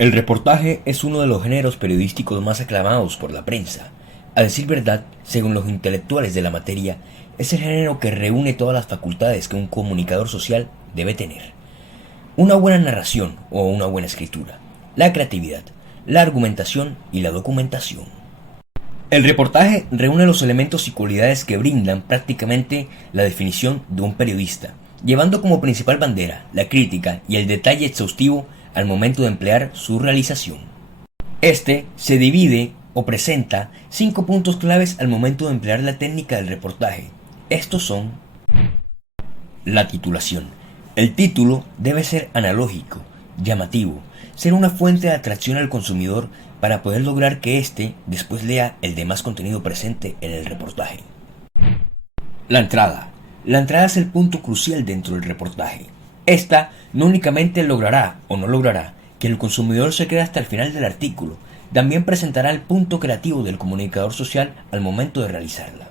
El reportaje es uno de los géneros periodísticos más aclamados por la prensa. A decir verdad, según los intelectuales de la materia, es el género que reúne todas las facultades que un comunicador social debe tener. Una buena narración o una buena escritura, la creatividad, la argumentación y la documentación. El reportaje reúne los elementos y cualidades que brindan prácticamente la definición de un periodista, llevando como principal bandera la crítica y el detalle exhaustivo al momento de emplear su realización. Este se divide o presenta 5 puntos claves al momento de emplear la técnica del reportaje. Estos son: la titulación. El título debe ser analógico, llamativo, ser una fuente de atracción al consumidor para poder lograr que éste después lea el demás contenido presente en el reportaje. La entrada. La entrada es el punto crucial dentro del reportaje. Esta no únicamente logrará o no logrará que el consumidor se quede hasta el final del artículo, también presentará el punto creativo del comunicador social al momento de realizarla.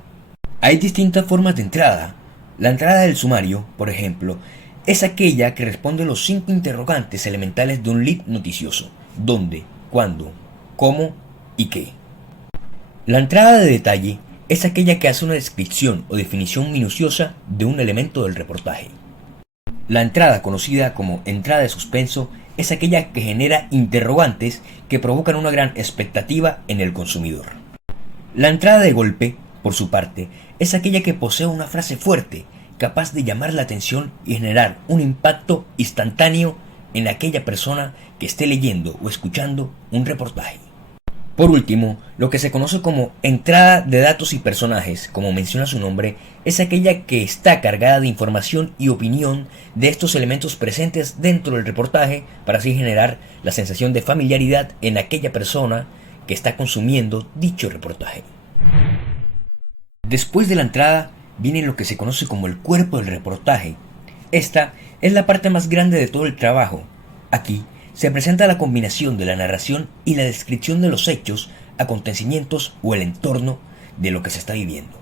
Hay distintas formas de entrada. La entrada del sumario, por ejemplo, es aquella que responde los 5 interrogantes elementales de un lead noticioso: dónde, cuándo, cómo y qué. La entrada de detalle es aquella que hace una descripción o definición minuciosa de un elemento del reportaje. La entrada, conocida como entrada de suspenso, es aquella que genera interrogantes que provocan una gran expectativa en el consumidor. La entrada de golpe, por su parte, es aquella que posee una frase fuerte, capaz de llamar la atención y generar un impacto instantáneo en aquella persona que esté leyendo o escuchando un reportaje. Por último, lo que se conoce como entrada de datos y personajes, como menciona su nombre, es aquella que está cargada de información y opinión de estos elementos presentes dentro del reportaje para así generar la sensación de familiaridad en aquella persona que está consumiendo dicho reportaje. Después de la entrada viene lo que se conoce como el cuerpo del reportaje. Esta es la parte más grande de todo el trabajo. Aquí se presenta la combinación de la narración y la descripción de los hechos, acontecimientos o el entorno de lo que se está viviendo.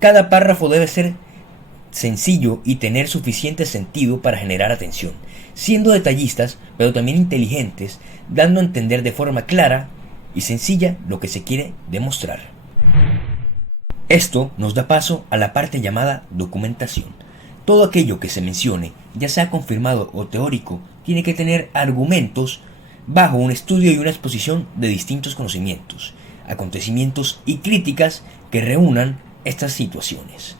Cada párrafo debe ser sencillo y tener suficiente sentido para generar atención, siendo detallistas pero también inteligentes, dando a entender de forma clara y sencilla lo que se quiere demostrar. Esto nos da paso a la parte llamada documentación. Todo aquello que se mencione, ya sea confirmado o teórico, tiene que tener argumentos bajo un estudio y una exposición de distintos conocimientos, acontecimientos y críticas que reúnan estas situaciones.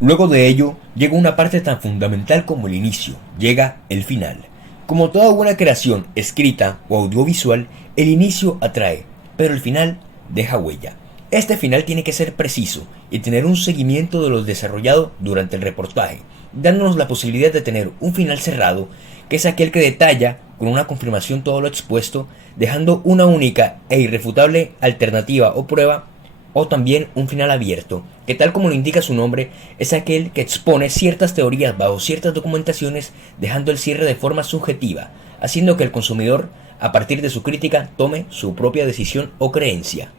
Luego de ello, llega una parte tan fundamental como el inicio, llega el final. Como toda buena creación escrita o audiovisual, el inicio atrae, pero el final deja huella. Este final tiene que ser preciso y tener un seguimiento de lo desarrollado durante el reportaje, dándonos la posibilidad de tener un final cerrado, que es aquel que detalla con una confirmación todo lo expuesto, dejando una única e irrefutable alternativa o prueba, o también un final abierto, que tal como lo indica su nombre, es aquel que expone ciertas teorías bajo ciertas documentaciones, dejando el cierre de forma subjetiva, haciendo que el consumidor, a partir de su crítica, tome su propia decisión o creencia.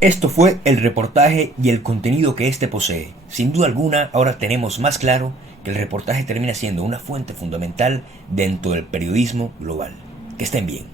Esto fue el reportaje y el contenido que éste posee. Sin duda alguna, ahora tenemos más claro que el reportaje termina siendo una fuente fundamental dentro del periodismo global. Que estén bien.